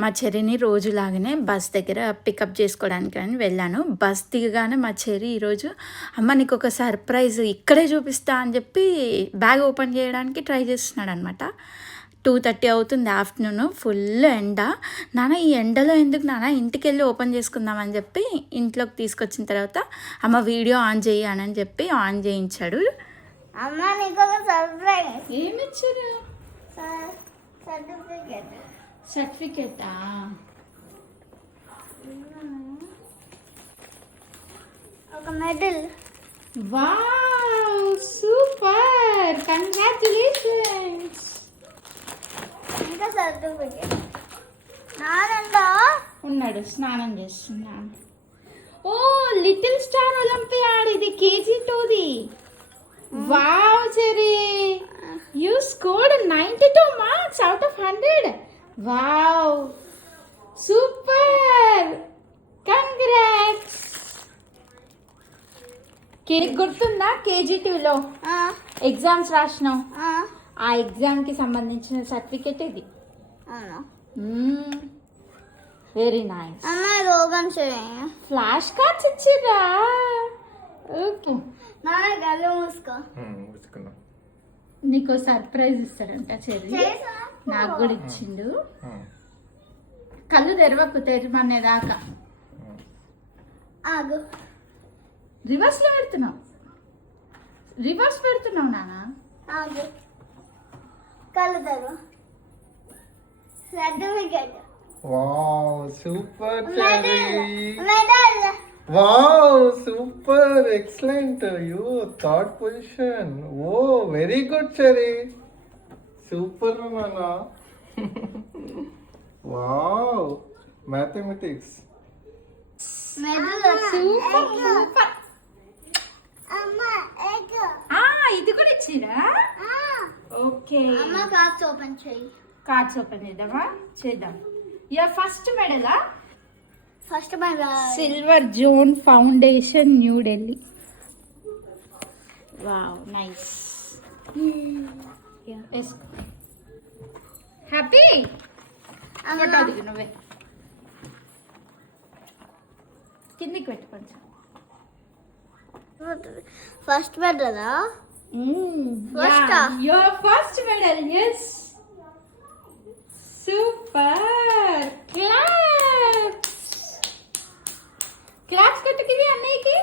మా చెర్రీని రోజులాగానే బస్ దగ్గర పికప్ చేసుకోవడానికి అని వెళ్ళాను. బస్ దిగగానే మా చెర్రీ ఈరోజు అమ్మ నీకు ఒక సర్ప్రైజ్ ఇక్కడే చూపిస్తా అని చెప్పి బ్యాగ్ ఓపెన్ చేయడానికి ట్రై చేస్తున్నాడు అనమాట. 2:30 అవుతుంది ఆఫ్టర్నూన్, ఫుల్ ఎండ. నాన్న ఈ ఎండలో ఎందుకు నాన్న, ఇంటికి వెళ్ళి ఓపెన్ చేసుకుందామని చెప్పి ఇంట్లోకి తీసుకొచ్చిన తర్వాత అమ్మ వీడియో ఆన్ చేయని చెప్పి ఆన్ చేయించాడు. అమ్మ నీకు ఒక సర్ప్రైజ్. ఏమి ఇచ్చారు? సర్టిఫికేట్. సర్టిఫికేటా? ఒక మెడల్. Wow super, congratulations. ఇంకా సర్టిఫికేట్. నానందా ఉన్నాడు, స్నానం చేస్తున్నాను. ఓ లిటిల్ స్టార్ ఒలింపియాడ్, ఇది KG2ది. Wow Cherry, you scored 92 marks out of 100. Wow super, congrats. గుర్తుందా KG2లో ఎగ్జామ్స్ రాసినావు, ఆ ఎగ్జామ్కి సంబంధించిన సర్టిఫికేట్ ఇది. Very nice. అమ్మ రోగం చేయ ఫ్లాష్ కార్డ్స్ ఇచ్చిరా. ఓకే నాన్న గల్లు మూసుకో. నీకు సర్ప్రైజ్ ఇస్తాడంట చెర్రీ, నాకు కూడా ఇచ్చిండు. కళ్ళు తెరవకు, తెరమనేదాకా. ఆగు. రివర్స్ లో పెడుతున్నావు, రివర్స్ పెడుతున్నావు నాన్న. ఆగు. కళ్ళు తెరు. Certificate. Wow super Cherry. Medal. Wow super, excellent. You third position. Oh very good Cherry, super నాన్న. Wow mathematics. Medal. Super super. అమ్మ ఎగ్. ఇది కూడా ఇచ్చిరా. ఓకే అమ్మ కార్డ్స్ ఓపెన్ చేయి. కార్డ్స్ ఓపెన్ చేద్దామా? చేద్దాం. యువర్ ఫస్ట్ మెడలా? First medal silver zone foundation, New Delhi. Wow nice. Happy. Photo దిగు నువ్వే, కిందికి పెట్టు కొంచెం. ఫస్ట్ మెడలా? First? Your first medal. Yes super. Claps కొట్టుకివి అన్నయ్యకి.